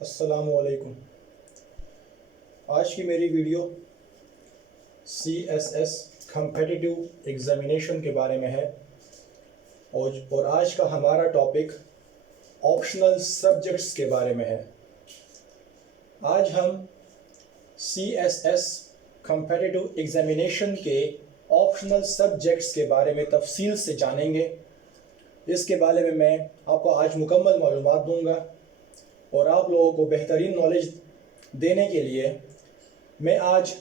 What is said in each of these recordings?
अस्सलामुअलैकुम। आज की मेरी वीडियो CSS कम्पिटिटिव एग्ज़ामिनेशन के बारे में है और आज का हमारा टॉपिक ऑप्शनल सब्जेक्ट्स के बारे में है। आज हम CSS कम्पिटिटिव एग्ज़ामिनेशन के ऑप्शनल सब्जेक्ट्स के बारे में तफसील से जानेंगे। इसके बारे में मैं आपको आज मुकम्मल मालूमात दूंगा और आप लोगों को बेहतरीन नॉलेज देने के लिए मैं आज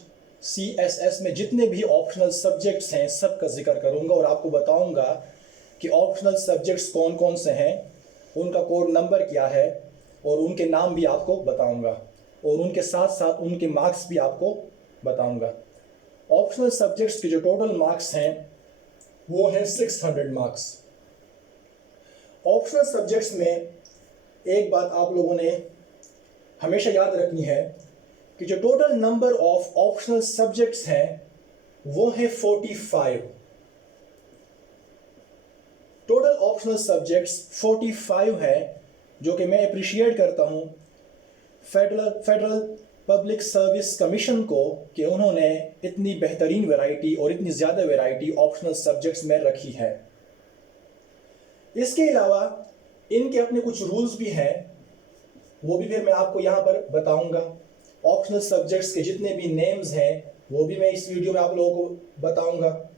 CSS में जितने भी ऑप्शनल सब्जेक्ट्स हैं सब का जिक्र करूंगा और आपको बताऊंगा कि ऑप्शनल सब्जेक्ट्स कौन कौन से हैं, उनका कोड नंबर क्या है और उनके नाम भी आपको बताऊंगा और उनके साथ साथ उनके मार्क्स भी आपको बताऊंगा। ऑप्शनल सब्जेक्ट्स के जो टोटल मार्क्स हैं वो है 600 मार्क्स। ऑप्शनल सब्जेक्ट्स में एक बात आप लोगों ने हमेशा याद रखनी है कि जो total number of optional subjects हैं वो है 45। टोटल ऑप्शनल सब्जेक्ट्स 45 है, जो कि मैं अप्रिशिएट करता हूं फेडरल पब्लिक सर्विस कमीशन को कि उन्होंने इतनी बेहतरीन वैरायटी और इतनी ज़्यादा वैरायटी ऑप्शनल सब्जेक्ट्स में रखी है। इसके अलावा इनके अपने कुछ रूल्स भी हैं, वो भी फिर मैं आपको यहाँ पर बताऊंगा। ऑप्शनल सब्जेक्ट्स के जितने भी नेम्स हैं वो भी मैं इस वीडियो में आप लोगों को बताऊंगा।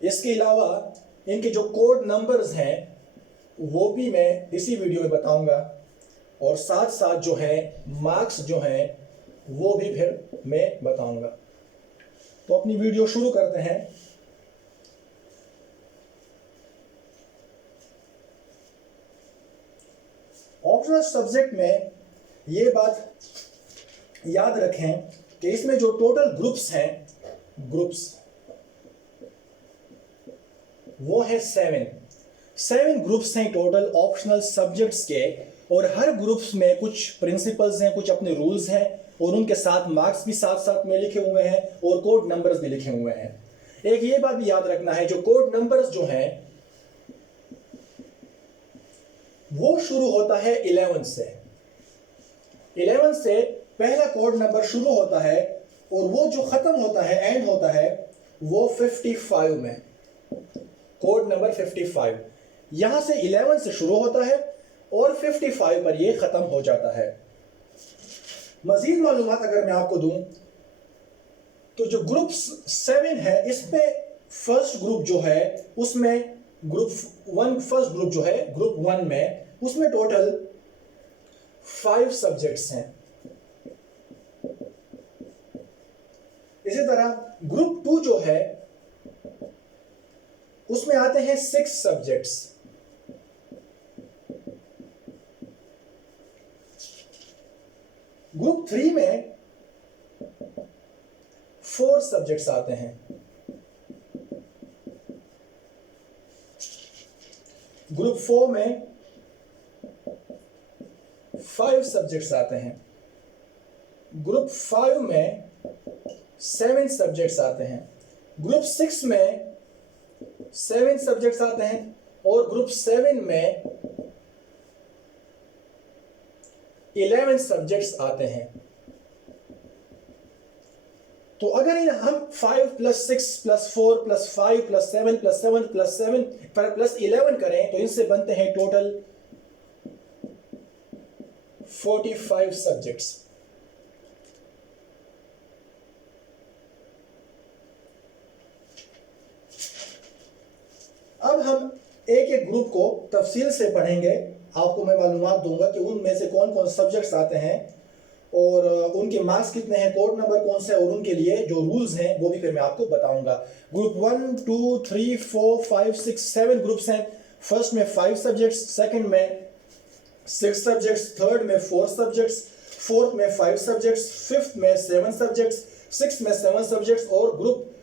इसके अलावा इनके जो कोड नंबर्स हैं वो भी मैं इसी वीडियो में बताऊंगा और साथ साथ जो है मार्क्स जो हैं वो भी फिर मैं बताऊंगा। तो अपनी वीडियो शुरू करते हैं। ऑप्शनल सब्जेक्ट में ये बात याद रखें कि इसमें जो टोटल ग्रुप्स हैं, ग्रुप्स वो है 7 ग्रुप्स हैं टोटल ऑप्शनल सब्जेक्ट्स के और हर ग्रुप्स में कुछ प्रिंसिपल्स हैं, कुछ अपने रूल्स हैं और उनके साथ मार्क्स भी साथ साथ में लिखे हुए हैं और कोड नंबर्स भी लिखे हुए हैं। एक ये बात भी याद रखना है, जो कोड नंबर्स जो हैं वो शुरू होता है 11 से। 11 से पहला कोड नंबर शुरू होता है और वो जो खत्म होता है, एंड होता है, वो 55 में। कोड नंबर 55 यहां से 11 से शुरू होता है और 55 पर ये खत्म हो जाता है। मजीद मालूमात अगर मैं आपको दूं तो जो ग्रुप 7 है इसमें फर्स्ट ग्रुप जो है उसमें ग्रुप 1, फर्स्ट ग्रुप जो है ग्रुप 1 में उसमें टोटल 5 सब्जेक्ट्स हैं। इसी तरह ग्रुप 2 जो है उसमें आते हैं 6 सब्जेक्ट्स। ग्रुप 3 में 4 सब्जेक्ट्स आते हैं। ग्रुप 4 में 5 सब्जेक्ट्स आते हैं। ग्रुप 5 में 7 सब्जेक्ट्स आते हैं। ग्रुप 6 में 7 सब्जेक्ट्स आते हैं और ग्रुप 7 में 11 सब्जेक्ट्स आते हैं। तो अगर हम 5 + 6 + 4 + 5 + 7 + 7 + 7 + 11 करें तो इनसे बनते हैं टोटल 45 सब्जेक्ट्स। अब हम एक एक ग्रुप को तफसील से पढ़ेंगे। आपको मैं मालूमात दूंगा कि उनमें से कौन कौन सब्जेक्ट्स आते हैं और उनके मार्क्स कितने हैं, कोड नंबर कौन से और उनके लिए जो रूल्स हैं वो भी फिर मैं आपको बताऊंगा। ग्रुप 1, 2, 3, 4, 5, 6, 7 ग्रुप्स हैं। फर्स्ट में 5 सब्जेक्ट्स, सेकंड में 6 सब्जेक्ट्स, थर्ड में 4 सब्जेक्ट्स, फोर्थ में 5 सब्जेक्ट्स, फिफ्थ में 7 सब्जेक्ट्स, सिक्स में 7 सब्जेक्ट्स और ग्रुप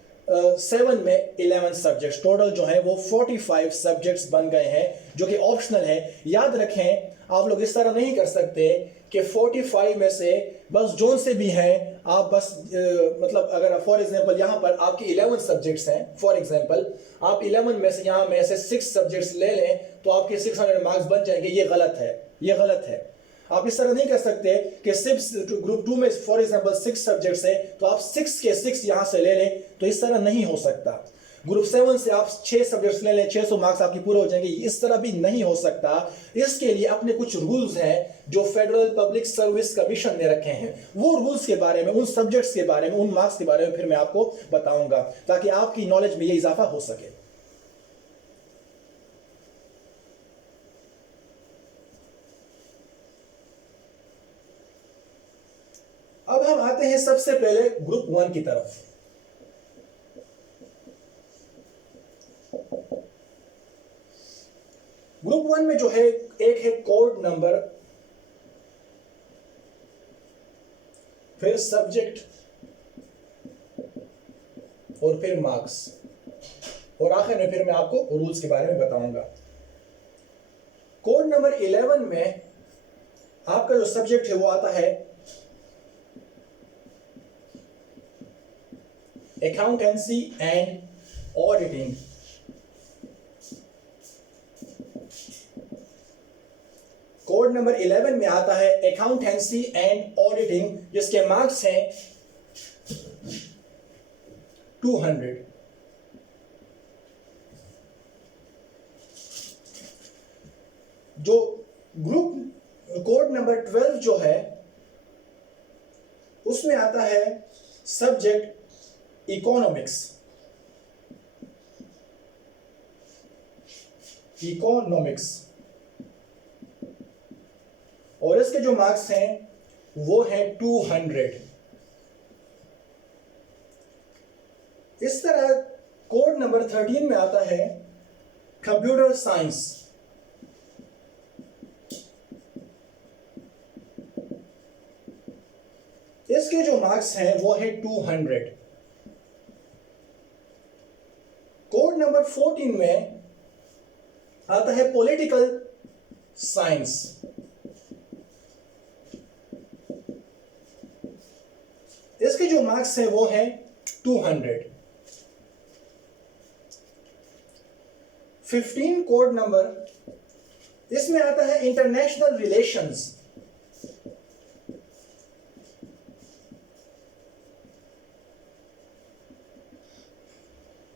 7 में 11 सब्जेक्ट्स। टोटल जो है वो 45 सब्जेक्ट्स बन गए हैं जो कि ऑप्शनल है। याद रखें, आप लोग इस तरह नहीं कर सकते कि 45 में से बस जोन से भी हैं आप बस मतलब अगर फॉर एग्जांपल यहाँ पर आपके 11 सब्जेक्ट्स हैं, फॉर एग्जांपल आप 11 में से यहाँ में से 6 सब्जेक्ट्स ले लें तो आपके 600 मार्क्स बन जाएंगे। ये गलत है, ये गलत है। आप इस तरह नहीं कर सकते कि सिर्फ ग्रुप 2 में फॉर एग्जांपल 6 सब्जेक्ट्स है तो आप 6 के 6 यहां से ले लें, तो इस तरह नहीं हो सकता। ग्रुप 7 से आप 6 सब्जेक्ट्स ले लें, 600 मार्क्स आपकी पूरे हो जाएंगे, इस तरह भी नहीं हो सकता। इसके लिए अपने कुछ रूल्स हैं जो फेडरल पब्लिक सर्विस कमीशन ने रखे हैं। वो रूल्स के बारे में, उन सब्जेक्ट्स के बारे में, उन मार्क्स के बारे में फिर मैं आपको बताऊंगा, ताकि आपकी नॉलेज में ये इजाफा हो सके। अब हम आते हैं सबसे पहले ग्रुप 1 की तरफ। ग्रुप 1 में जो है एक है कोड नंबर, फिर सब्जेक्ट और फिर मार्क्स, और आखिर में फिर मैं आपको रूल्स के बारे में बताऊंगा। कोड नंबर 11 में आपका जो सब्जेक्ट है वो आता है accountancy and auditing. Code number 11 में आता है अकाउंटेंसी एंड ऑडिटिंग, जिसके मार्क्स हैं 200। जो ग्रुप कोड नंबर 12 जो है उसमें आता है सब्जेक्ट इकोनॉमिक्स। और इसके जो मार्क्स हैं वो है 200। इस तरह कोड नंबर 13 में आता है कंप्यूटर साइंस। इसके जो मार्क्स हैं वो है 200। कोड नंबर 14 में आता है पॉलिटिकल साइंस। इसके जो मार्क्स हैं वो है 200। 15 कोड नंबर, इसमें आता है इंटरनेशनल रिलेशंस।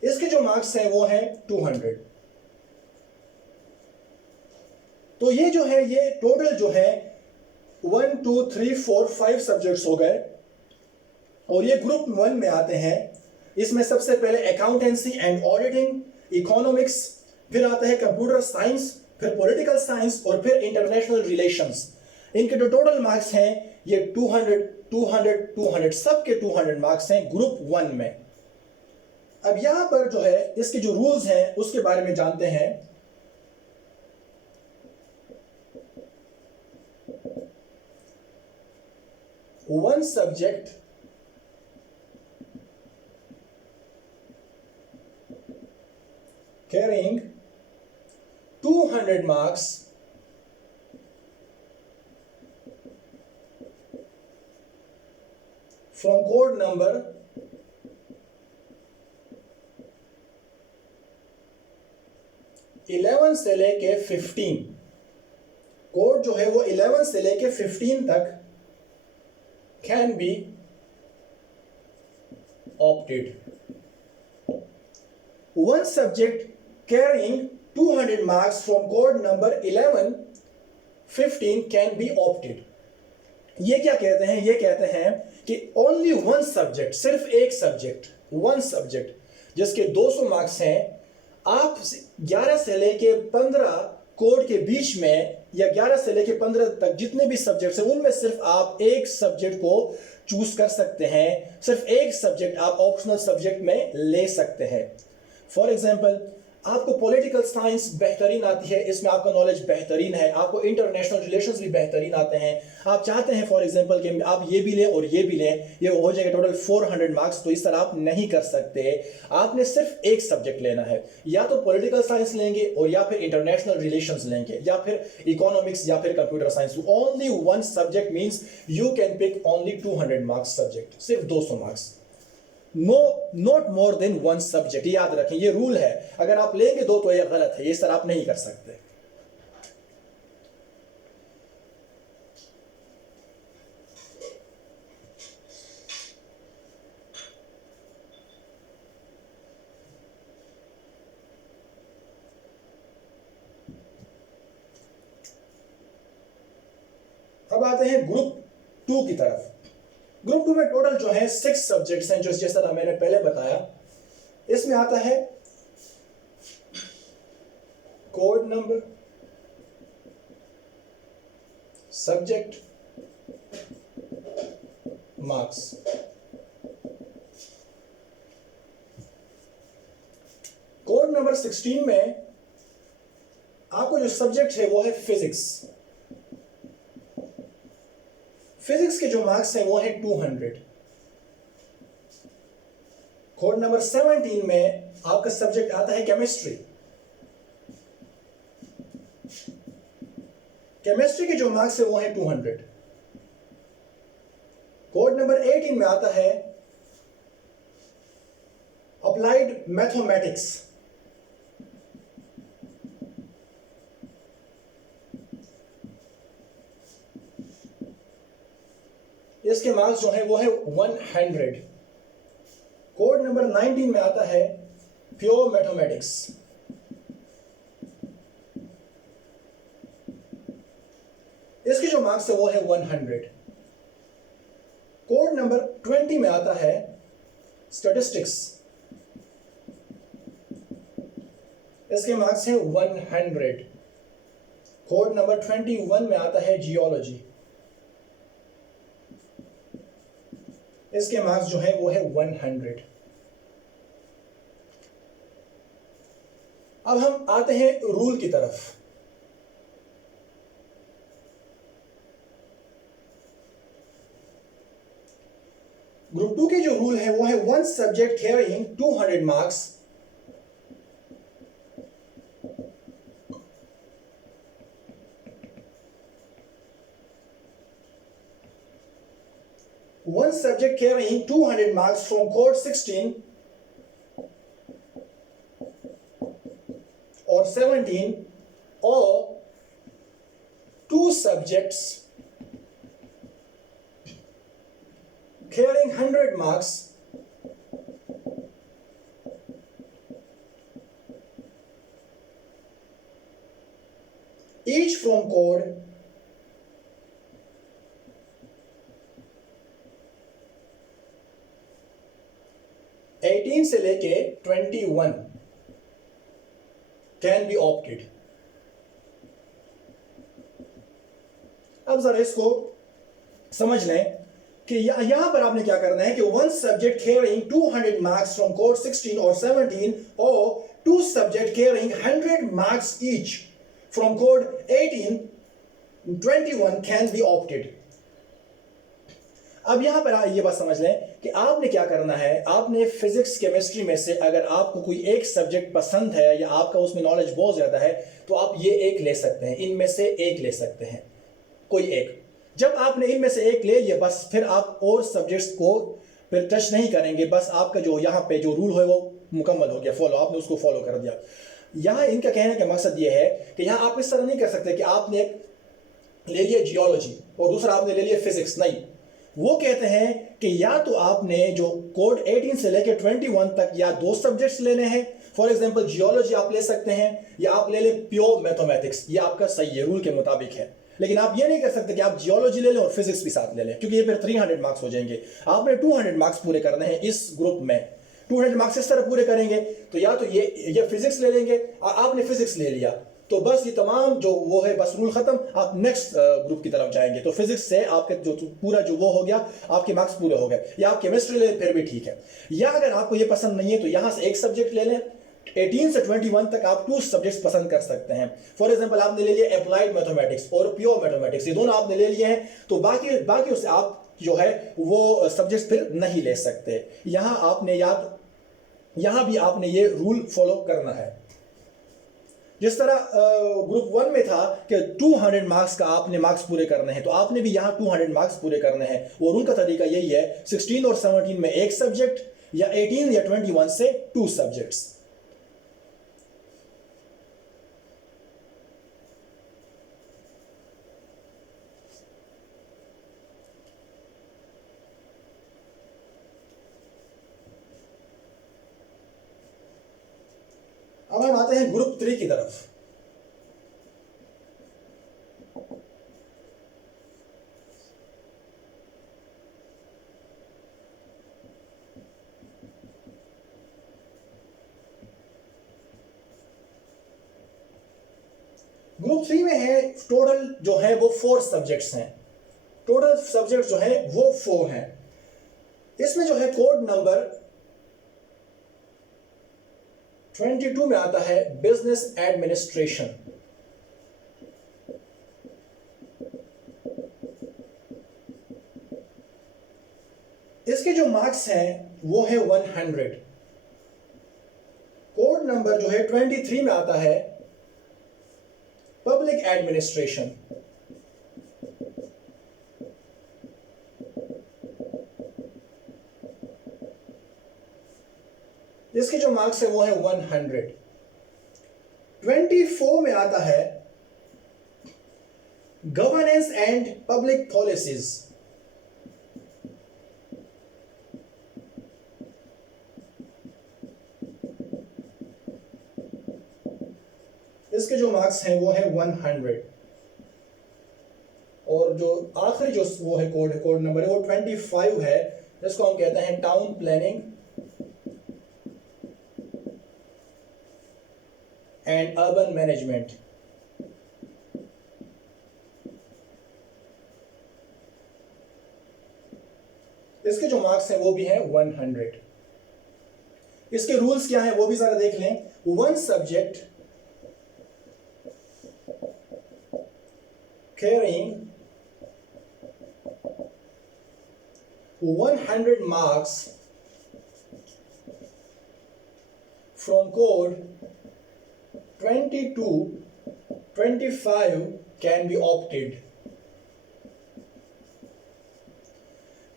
इसके जो मार्क्स हैं वो है 200। तो ये जो है ये टोटल जो है 1 2 3 4 5 सब्जेक्ट्स हो गए, और ये ग्रुप 1 में आते हैं। इसमें सबसे पहले अकाउंटेंसी एंड ऑडिटिंग, इकोनॉमिक्स, फिर आता है कंप्यूटर साइंस, फिर पॉलिटिकल साइंस, और फिर इंटरनेशनल रिलेशंस। इनके जो टोटल मार्क्स हैं ये 200 200 200 सबके 200 मार्क्स हैं ग्रुप 1 में। अब यहां पर जो है इसके जो रूल्स हैं उसके बारे में जानते हैं। One subject carrying 200 marks from code number 11 से लेके 15। कोड जो है वो 11 से लेके 15 तक can be opted. One subject carrying 200 marks from code number 11 15 can be opted. ये क्या कहते हैं? ये कहते हैं कि ओनली वन सब्जेक्ट, सिर्फ एक सब्जेक्ट, वन सब्जेक्ट जिसके 200 मार्क्स हैं, आप 11 से लेके 15 कोड के बीच में या 11 से लेके 15 तक जितने भी सब्जेक्ट्स हैं उनमें सिर्फ आप एक सब्जेक्ट को चूज कर सकते हैं। सिर्फ एक सब्जेक्ट आप ऑप्शनल सब्जेक्ट में ले सकते हैं। फॉर एग्जाम्पल, आपको पॉलिटिकल साइंस बेहतरीन आती है, इसमें आपका नॉलेज बेहतरीन है, आपको इंटरनेशनल रिलेशंस भी बेहतरीन आते हैं। आप चाहते हैं फॉर एग्जांपल कि आप ये भी लें और ये भी लें, ये हो जाएगा टोटल 400 मार्क्स। तो इस तरह आप नहीं कर सकते, आपने सिर्फ एक सब्जेक्ट लेना है। या तो पॉलिटिकल साइंस लेंगे और या फिर इंटरनेशनल रिलेशंस लेंगे, या फिर इकोनॉमिक्स, या फिर computer science. Only one subject means you can pick only 200 marks subject, सिर्फ 200 marks, not more than one subject. याद रखें, ये रूल है। अगर आप लेंगे दो तो ये गलत है, ये सर आप नहीं कर सकते। अब आते हैं ग्रुप 2 की तरफ। ग्रुप 2 में टोटल जो है 6 सब्जेक्ट्स हैं, जो जिस तरह मैंने पहले बताया। इसमें आता है code number, subject, marks. Code number 16 में आपको जो सब्जेक्ट है वो है फिजिक्स। फिजिक्स के जो मार्क्स हैं वो है 200। कोड नंबर 17 में आपका सब्जेक्ट आता है केमिस्ट्री। केमिस्ट्री के जो मार्क्स है वो है 200। कोड नंबर 18 में आता है अप्लाइड मैथमेटिक्स। इसके मार्क्स जो है वो है 100। कोड नंबर 19 में आता है प्योर मैथमेटिक्स। इसके जो मार्क्स है वो है 100। कोड नंबर 20 में आता है स्टैटिस्टिक्स। इसके मार्क्स है 100। कोड नंबर 21 में आता है जियोलॉजी। इसके मार्क्स जो है वो है 100। अब हम आते हैं रूल की तरफ। ग्रुप 2 के जो रूल है वो है one subject carrying 200 marks one subject carrying 200 marks from code 16 or 17, or two subjects carrying 100 marks each from code 18 से लेके 21 कैन बी ऑप्टेड। अब जरा इसको समझ लें कि यहां पर आपने क्या करना है कि one subject carrying 200 marks from code 16 और 17 और two subject carrying 100 marks each from code 18 21 can be opted. अब यहां पर ये बात समझ लें कि आपने क्या करना है। आपने फिजिक्स केमिस्ट्री में से अगर आपको कोई एक सब्जेक्ट पसंद है या आपका उसमें नॉलेज बहुत ज्यादा है तो आप ये एक ले सकते हैं, इनमें से एक ले सकते हैं, कोई एक। जब आपने इनमें से एक ले लिया बस फिर आप और सब्जेक्ट्स को फिर टच नहीं करेंगे। बस आपका जो यहाँ पे जो रूल है वो मुकम्मल हो गया, फॉलो, आपने उसको फॉलो कर दिया। यहाँ इनका कहने का मकसद ये है कि यहाँ आप इस तरह नहीं कर सकते कि आपने ले लिया जियोलॉजी और दूसरा आपने ले लिया फिजिक्स। नहीं, वो कहते हैं कि या तो आपने जो कोड 18 से लेकर 21 तक या दो सब्जेक्ट्स लेने हैं। फॉर एग्जांपल जियोलॉजी आप ले सकते हैं या आप ले लें प्योर मैथमेटिक्स, ये आपका सही है, रूल के मुताबिक है। लेकिन आप ये नहीं कर सकते कि आप जियोलॉजी ले लें और फिजिक्स भी साथ ले लें, क्योंकि ये फिर 300 मार्क्स हो जाएंगे। आपने 200 मार्क्स पूरे करने हैं इस ग्रुप में। 200 मार्क्स इस तरह पूरे करेंगे तो या तो ये फिजिक्स ले लेंगे, आपने फिजिक्स ले लिया तो बस ये तमाम जो वो है बस रूल खत्म, आप नेक्स्ट ग्रुप की तरफ जाएंगे। तो फिजिक्स से आपके जो पूरा जो वो हो गया, आपके मार्क्स पूरे हो गए। या आप केमिस्ट्री ले फिर भी ठीक है। या अगर आपको ये पसंद नहीं है तो यहां से एक सब्जेक्ट ले लें। 18 से 21 तक आप टू सब्जेक्ट्स पसंद कर सकते हैं। फॉर एग्जांपल आपने ले लिया अप्लाइड मैथमेटिक्स और प्योर मैथमेटिक्स, ये दोनों आपने ले लिए हैं तो बाकी उससे आप जो है वो सब्जेक्ट्स फिर नहीं ले सकते। यहां आपने यहां भी आपने ये रूल फॉलो करना है। जिस तरह ग्रुप 1 में था कि 200 मार्क्स का आपने मार्क्स पूरे करने हैं तो आपने भी यहां 200 मार्क्स पूरे करने हैं और उनका तरीका यही है 16 और 17 में एक सब्जेक्ट या 18 या 21 से टू सब्जेक्ट्स। अब हम आते हैं ग्रुप 3 की तरफ। ग्रुप 3 में है टोटल जो है वो 4 सब्जेक्ट्स हैं, टोटल सब्जेक्ट जो है वो 4 हैं। इसमें जो है कोड नंबर 22 में आता है बिजनेस एडमिनिस्ट्रेशन। इसके जो मार्क्स हैं वो है 100। कोड नंबर जो है 23 में आता है पब्लिक एडमिनिस्ट्रेशन। इसके जो मार्क्स है वो है 100। 24 में आता है गवर्नेंस एंड पब्लिक पॉलिसीज। इसके जो मार्क्स हैं वो है 100। और जो आखिरी जो वो है कोड नंबर है वो 25 है, जिसको हम कहते हैं town planning and urban management. इसके जो मार्क्स हैं वो भी हैं 100। इसके रूल्स क्या हैं वो भी जरा देख लें। 1 subject carrying 100 marks from code 22-25 can be opted।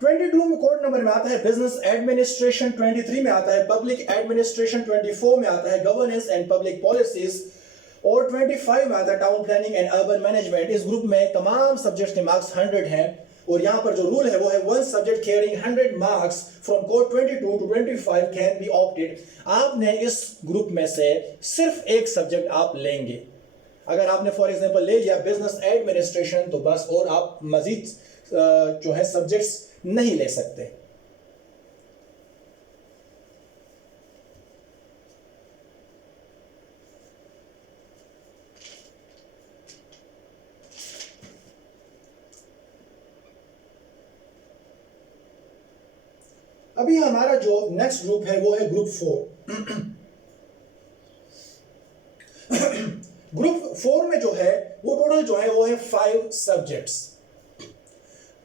22 में कोड नंबर में आता है बिजनेस एडमिनिस्ट्रेशन, 23 में आता है पब्लिक एडमिनिस्ट्रेशन, 24 में आता है गवर्नेंस एंड पब्लिक पॉलिसीज और 25 में आता है town planning and urban management. इस ग्रुप में तमाम सब्जेक्ट्स के मार्क्स 100 हैं और यहां पर जो रूल है वो है 1 subject carrying 100 marks from code 22 to 25 can be opted. आपने इस ग्रुप में से सिर्फ एक सब्जेक्ट आप लेंगे। अगर आपने फॉर एग्जांपल ले लिया बिजनेस एडमिनिस्ट्रेशन तो बस, और आप मजीद जो है सब्जेक्ट्स नहीं ले सकते। अभी हमारा जो नेक्स्ट ग्रुप है वो है ग्रुप 4। ग्रुप 4 में जो है वो टोटल जो है वो है 5 सब्जेक्ट्स।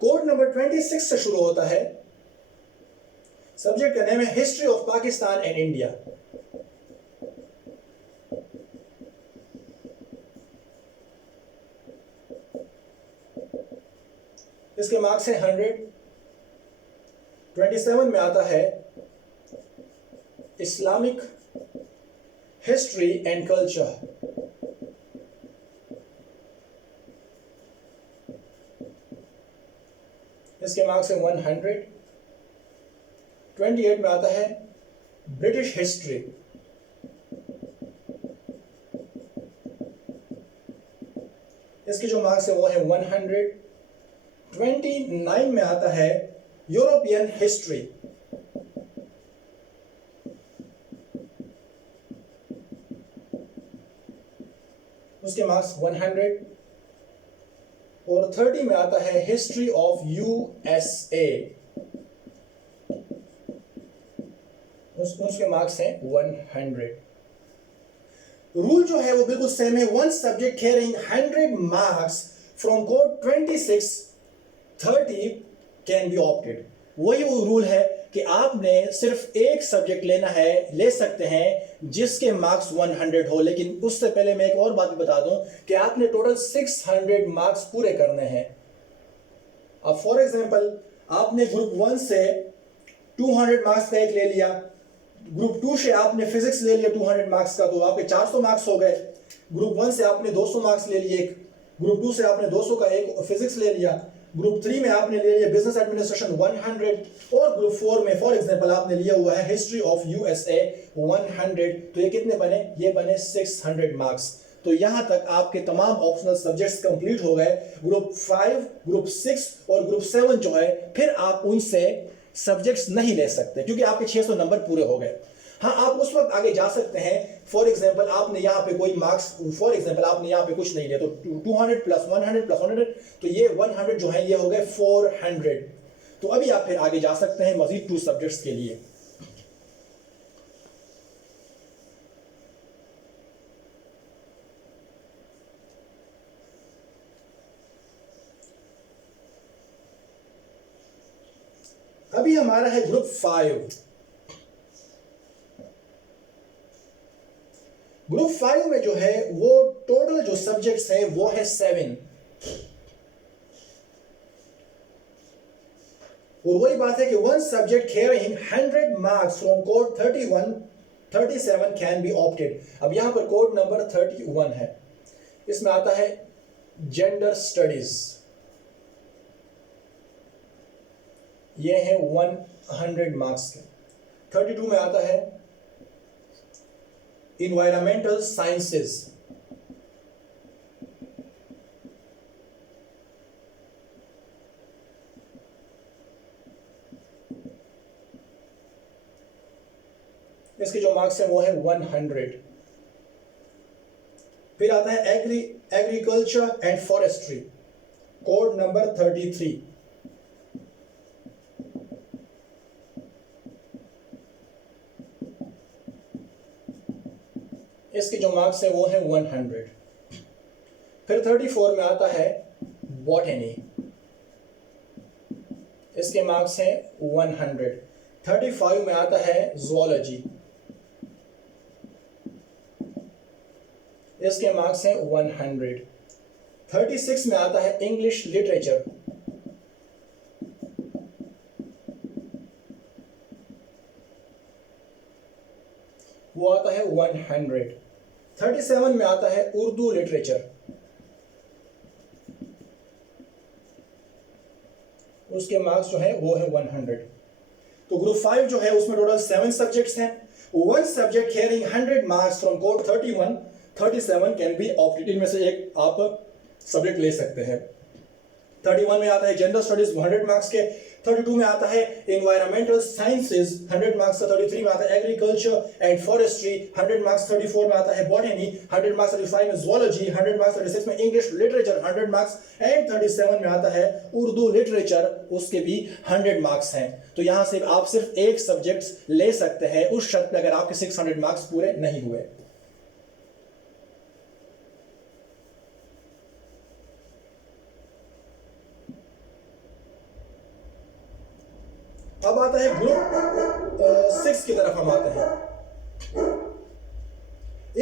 कोड नंबर 26 से शुरू होता है। सब्जेक्ट का नेम है history of Pakistan and India. इसके मार्क्स हैं 100। 27 में आता है इस्लामिक हिस्ट्री एंड कल्चर। इसके मार्क्स हैं 100। 28 में आता है ब्रिटिश हिस्ट्री। इसके जो मार्क्स है वो है 100। 29 में आता है यूरोपियन हिस्ट्री। उसके मार्क्स 100। और 30 में आता है हिस्ट्री ऑफ यूएसए। उसके मार्क्स हैं 100। रूल जो है वो बिल्कुल सेम है। 1 subject carrying 100 marks from code 26 30 can be opted. वही वो रूल है कि आपने सिर्फ एक सब्जेक्ट लेना है, ले सकते हैं जिसके मार्क्स 100 हो। लेकिन उससे पहले मैं एक और बात भी बता दूं कि आपने टोटल 600 मार्क्स पूरे करने हैं। अब फॉर एग्जांपल आपने ग्रुप 1 से 200 मार्क्स का एक ले लिया, ग्रुप 2 से आपने फिजिक्स ले लिया 200 मार्क्स का, तो आपके 400 मार्क्स हो गए। ग्रुप 1 से आपने 200 मार्क्स ले लिए, ग्रुप 2 से आपने 200 का एक फिजिक्स ले लिया, ग्रुप 3 में आपने ले लिया बिजनेस एडमिनिस्ट्रेशन 100 और ग्रुप 4 में फॉर एग्जांपल आपने लिया हुआ है हिस्ट्री ऑफ यूएसए 100। तो ये कितने बने? ये बने 600 मार्क्स। तो यहां तक आपके तमाम ऑप्शनल सब्जेक्ट्स कंप्लीट हो गए। ग्रुप 5, ग्रुप 6 और ग्रुप 7 जो है फिर आप उनसे सब्जेक्ट्स नहीं ले सकते क्योंकि आपके 600 नंबर पूरे हो गए। हाँ, आप उस वक्त आगे जा सकते हैं। फॉर एग्जाम्पल आपने यहाँ पे कोई मार्क्स, फॉर एग्जाम्पल आपने यहाँ पे कुछ नहीं लिया, तो 200 प्लस 100 प्लस 100, तो ये 100 जो है ये हो गए 400। तो अभी आप फिर आगे जा सकते हैं मजीद 2 सब्जेक्ट्स के लिए। अभी हमारा है ग्रुप 5। ग्रुप 5 में जो है वो टोटल जो सब्जेक्ट्स हैं वो है 7। और वही बात है कि one subject carrying 100 marks from code 37 can be opted. अब यहां पर कोड नंबर 31 है, इसमें आता है जेंडर स्टडीज, ये है 100 मार्क्स के। 32 में आता है इन्वायरमेंटल साइंसेस, इसके जो मार्क्स है वो है 100। फिर आता है agriculture and forestry, code number 33, इसके जो मार्क्स है वो है 100। फिर 34 में आता है बॉटनी, इसके मार्क्स हैं 100। 35 में आता है ज़ूलॉजी, इसके मार्क्स हैं 100। 36 में आता है इंग्लिश लिटरेचर, वो आता है 100। 37 में आता है उर्दू लिटरेचर, उसके मार्क्स जो है वो है 100। तो ग्रुप 5 जो है उसमें टोटल 7 सब्जेक्ट्स हैं। One subject carrying 100 marks from code 31, 37 can be opted, इनमें से एक आप सब्जेक्ट ले सकते हैं। 31 में आता है जनरल स्टडीज 100 मार्क्स के। 32 में आता है एनवायरमेंटल साइंसेज 100 मार्क्स का। 33 में आता है एग्रीकल्चर एंड फॉरेस्ट्री 100 मार्क्स। 34 में आता है बॉटनी 100 मार्क्स। 35 में ज़ूलॉजी 100 मार्क्स। 36 में इंग्लिश लिटरेचर 100 मार्क्स एंड 37 में आता है उर्दू लिटरेचर, उसके भी 100 मार्क्स हैं। तो यहां से आप सिर्फ एक सब्जेक्ट ले सकते हैं उस शर्त पे अगर आपके 600 मार्क्स पूरे नहीं हुए। अब आता है ग्रुप 6 की तरफ हम आते हैं।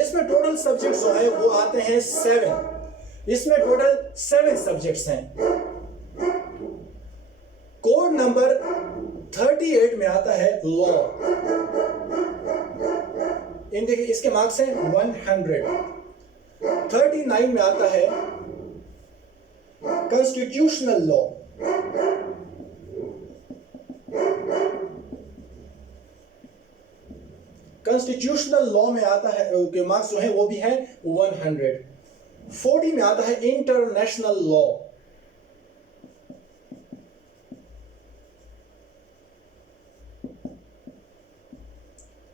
इसमें टोटल सब्जेक्ट्स जो है वो आते हैं 7। इसमें टोटल 7 सब्जेक्ट्स हैं। कोड नंबर 38 में आता है लॉ, इन देखिए इसके मार्क्स हैं 100। 39 में आता है कॉन्स्टिट्यूशनल लॉ, कॉन्स्टिट्यूशनल लॉ में आता है के मार्क्स जो है वो भी है 100। 40 में आता है इंटरनेशनल लॉ,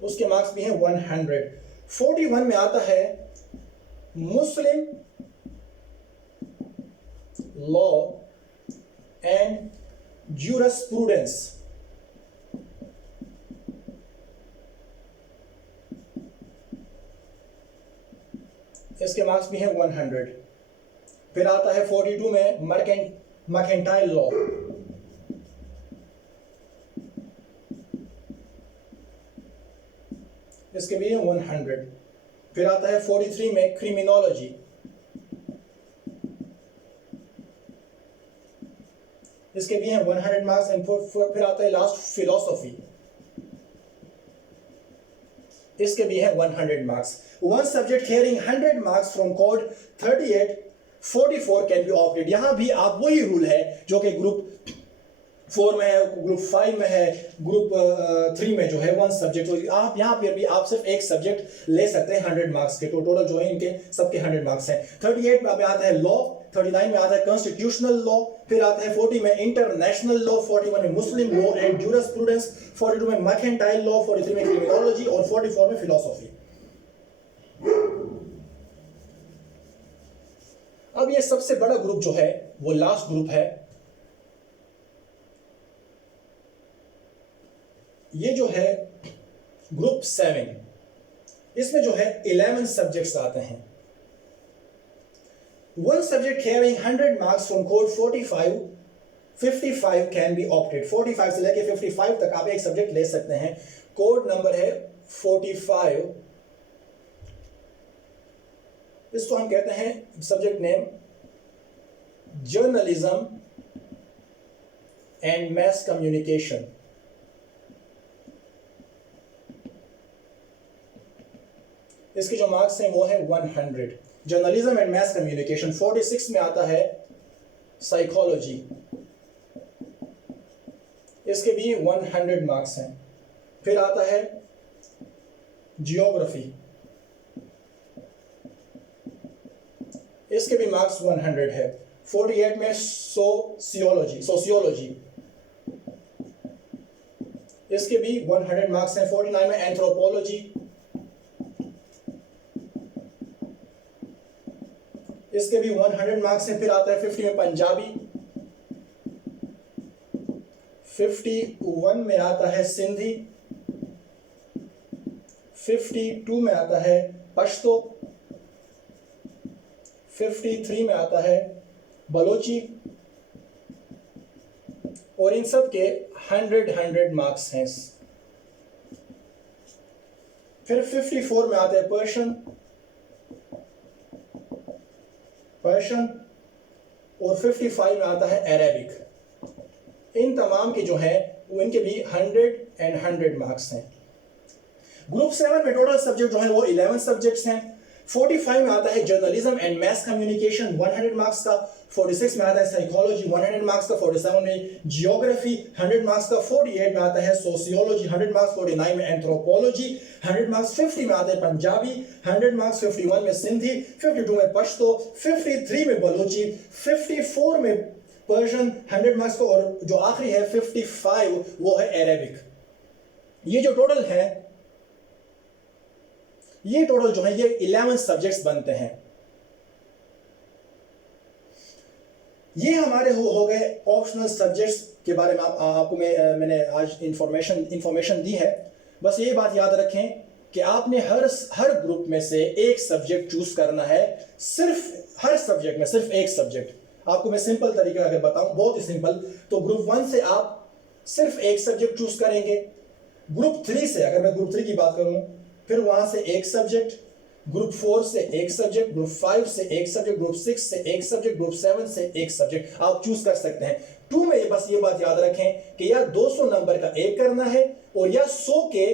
उसके मार्क्स भी हैं 100। 41 में आता है मुस्लिम लॉ एंड ज्यूरिस्प्रूडेंस, इसके मार्क्स भी हैं 100। फिर आता है 42 में मर्केंटाइल लॉ, इसके भी हैं 100। फिर आता है 43 में क्रिमिनोलॉजी, इसके भी हैं 100 मार्क्स। एंड फिर आता है लास्ट फिलोसॉफी, इसके भी हैं 100 marks. One subject carrying 100 marks from code 38, 44 can be opted. यहां भी आप वही रूल है जो कि ग्रुप 4 में है, ग्रुप 5 में है, ग्रुप 3 में जो है वन सब्जेक्ट। तो आप यहाँ पर भी आप सिर्फ एक सब्जेक्ट ले सकते हैं 100 मार्क्स के। तो टोटल जो है इनके सबके 100 मार्क्स हैं। 38 में आता है लॉ 39 में आता है कॉन्स्टिट्यूशनल लॉ, फिर आता है 40 में इंटरनेशनल लॉ, 41 में मुस्लिम लॉ एंड ज्यूरिस्प्रूडेंस, 42 में मर्केंटाइल लॉ, 43 में क्रिमिनोलॉजी और 44 में फिलोसॉफी। अब ये सबसे बड़ा ग्रुप जो है वो लास्ट ग्रुप है। ये जो है ग्रुप 7, इसमें जो है 11 सब्जेक्ट्स आते हैं। One subject carrying 100 marks from code 55 can be opted। 45 से लेके 55 तक आप एक सब्जेक्ट ले सकते हैं। कोड नंबर है 45, इसको हम कहते हैं subject name journalism and mess communication. इसके जो मार्क्स हैं वो है 100। Journalism and mess communication. 46 में आता है साइकोलॉजी, इसके भी 100 मार्क्स हैं। फिर आता है जियोग्राफी, इसके भी मार्क्स 100 है। 48 में सोशियोलॉजी, इसके भी 100 मार्क्स हैं। 49 में एंथ्रोपोलॉजी, इसके भी 100 मार्क्स हैं। फिर आता है 50 में पंजाबी, 51 में आता है सिंधी, 52 में आता है पश्तो, 53 में आता है बलोची, और इन सब के 100 मार्क्स हैं। फिर 54 में आता है पर्शियन, और 55 में आता है अरेबिक। इन तमाम के जो है वो इनके भी 100 मार्क्स हैं। ग्रुप 7 में टोटल सब्जेक्ट जो है वो 11 सब्जेक्ट्स हैं। 45 में आता है journalism and mess communication 100 marks का। 46 में आता है साइकोलॉजी 100 मार्क्स का। 47 में जियोग्राफी 100 मार्क्स का। 48 में आता है सोशियोलॉजी 100 मार्क्स। 49 में एंथ्रोपोलॉजी 100 मार्क्स। 50 में आता है पंजाबी 100 मार्क्स। 51 में सिंधी, 52 में पश्तो, 53 में बलोची, 54 में पर्शियन 100 मार्क्स का, और जो आखिरी है 55 वो है अरेबिक। ये जो टोटल है, ये टोटल जो है ये 11 सब्जेक्ट्स बनते हैं। ये हमारे हो गए ऑप्शनल सब्जेक्ट्स के बारे में। आपको मैंने आज इंफॉर्मेशन दी है। बस ये बात याद रखें कि आपने हर ग्रुप में से एक सब्जेक्ट चूज करना है। सिर्फ हर सब्जेक्ट में सिर्फ एक सब्जेक्ट। आपको मैं सिंपल तरीका अगर बताऊं, बहुत ही सिंपल, तो ग्रुप 1 से आप सिर्फ एक सब्जेक्ट चूज करेंगे। ग्रुप 3 से, अगर मैं ग्रुप 3 की बात करूं, फिर वहां से एक सब्जेक्ट। ग्रुप 4 से एक सब्जेक्ट, ग्रुप 5 से एक सब्जेक्ट, ग्रुप 6 से एक सब्जेक्ट, ग्रुप 7 से एक सब्जेक्ट आप चूज कर सकते हैं। 2 में बस ये बात याद रखें कि या 200 नंबर का एक करना है और या 100 के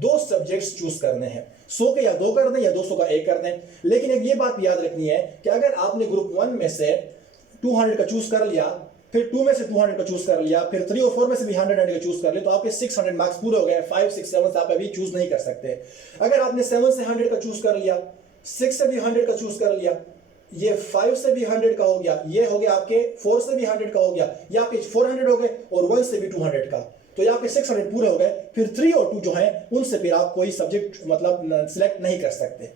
2 सब्जेक्ट्स चूज करने हैं। 100 के या 2 कर दें या 200 का एक कर दें। लेकिन एक ये बात याद रखनी है कि अगर आपने ग्रुप 1 में से 200 का चूज कर लिया, फिर 2 में से 200 का चूज कर लिया, फिर 3 और 4 में से भी 100 का चूज कर लिया, तो आपके 600 मार्क्स पूरे हो गए। 5, 6, 7 से आप अभी चूज नहीं कर सकते। अगर आपने 7 से 100 का चूज कर लिया, 6 से भी 100 का चूज कर लिया, ये 5 से भी 100 का हो गया, ये हो गया आपके 4 से भी 100 का हो गया, ये आपके 400 हो गए, और 1 से भी 200 का, तो ये आपके 600 पूरे हो गए। फिर 3 और 2 जो है उनसे फिर आप कोई सब्जेक्ट मतलब सिलेक्ट नहीं कर सकते।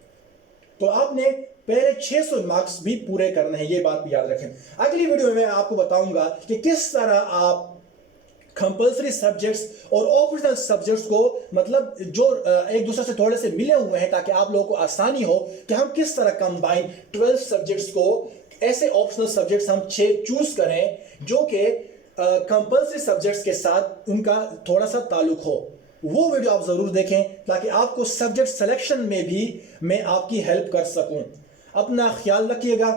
तो आपने पहले 600 मार्क्स भी पूरे करने हैं, ये बात भी याद रखें। अगली वीडियो में मैं आपको बताऊंगा कि किस तरह आप कंपल्सरी सब्जेक्ट्स और ऑप्शनल सब्जेक्ट्स को मतलब जो एक दूसरे से थोड़े से मिले हुए हैं, ताकि आप लोगों को आसानी हो कि हम किस तरह कंबाइन 12 सब्जेक्ट्स को, ऐसे ऑप्शनल सब्जेक्ट्स हम 6 चूज करें जो कि कंपल्सरी सब्जेक्ट्स के साथ उनका थोड़ा सा ताल्लुक हो। वो वीडियो आप जरूर देखें ताकि आपको सब्जेक्ट सिलेक्शन में भी मैं आपकी हेल्प कर सकूं। अपना ख्याल रखिएगा।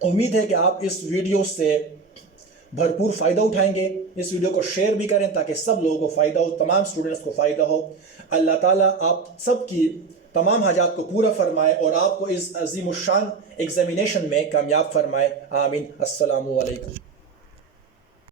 उम्मीद है कि आप इस वीडियो से भरपूर फ़ायदा उठाएंगे। इस वीडियो को शेयर भी करें ताकि सब लोगों को फ़ायदा हो, तमाम स्टूडेंट्स को फ़ायदा हो। अल्लाह ताला आप सब की तमाम हाजात को पूरा फरमाए और आपको इस अजीमुशान एग्जामिनेशन में कामयाब फरमाए। आमीन। अस्सलामु अलैकुम।